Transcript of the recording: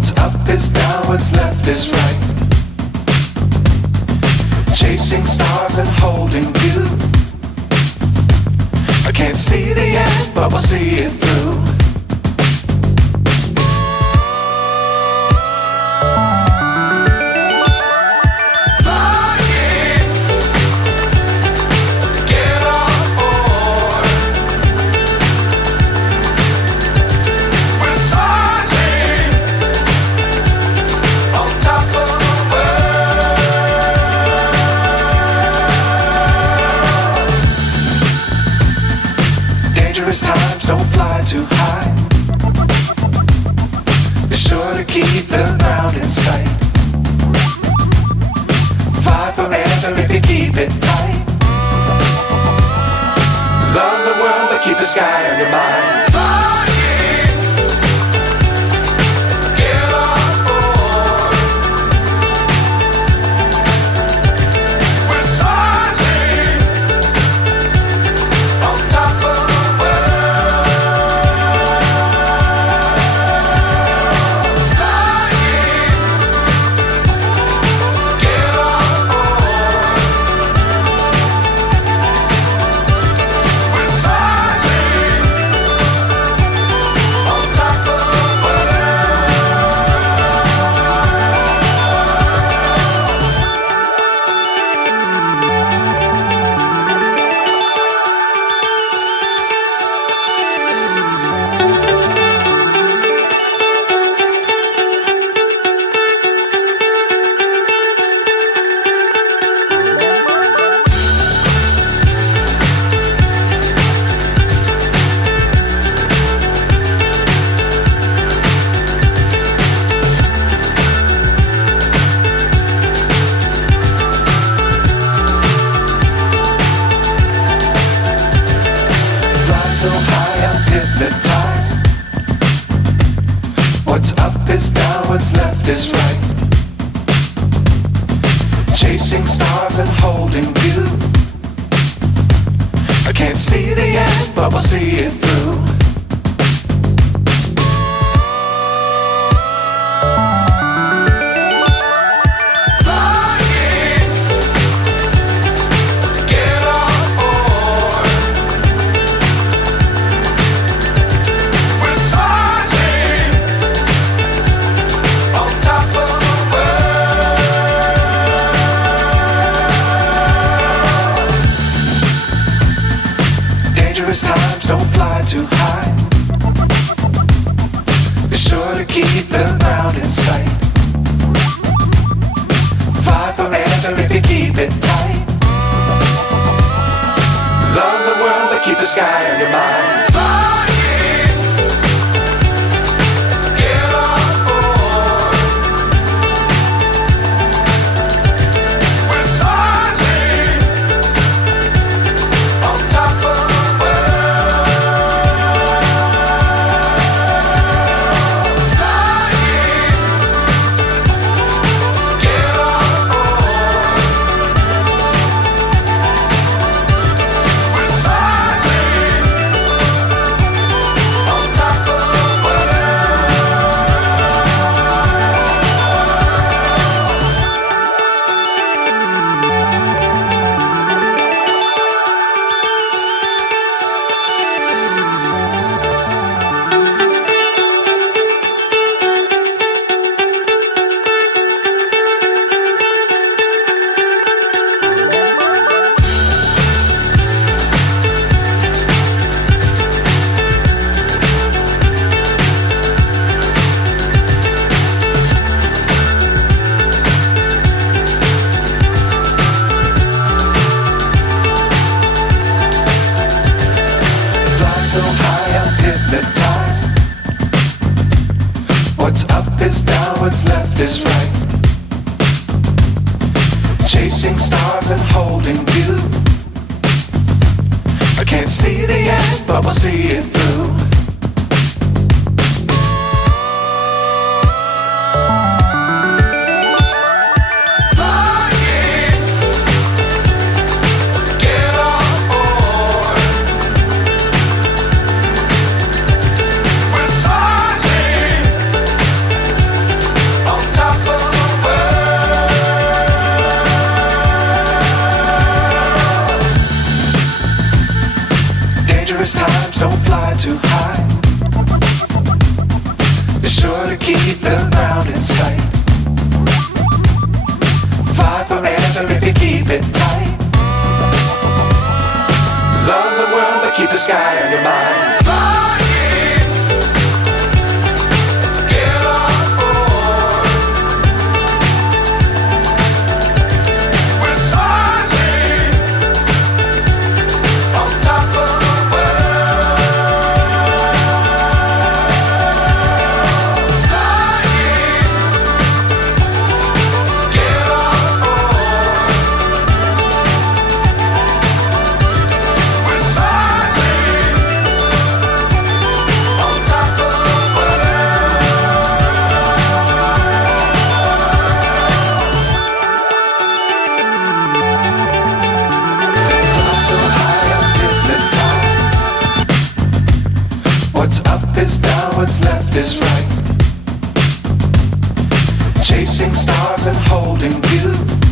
What's up is down, what's left is right. Chasing stars and holding you. I can't see the end, but we'll see it through. Times don't fly too high. Be sure to keep the ground in sight. Fly forever if you keep it tight. Love the world but keep the sky on your mind. So high I'm hypnotized. What's up is down, what's left is right. Chasing stars and holding you. I can't see the end, but we'll see it through. Times don't fly too high. Be sure to keep the ground in sight. Fly forever if you keep it tight. Love the world but keep the sky on your mind. So high I'm hypnotized. What's up is down, what's left is right. Chasing stars and holding you. I can't see the end, but we'll see it through. keep the ground in sight. Fly forever if you keep it tight. Love the world but keep the sky on your mind. Flying, get on board. We're soaring on top of the world. Flying, get on board. We're soaring on top of the Fly so high I'm hypnotized. What's up is down, what's left is right. Chasing stars and holding you.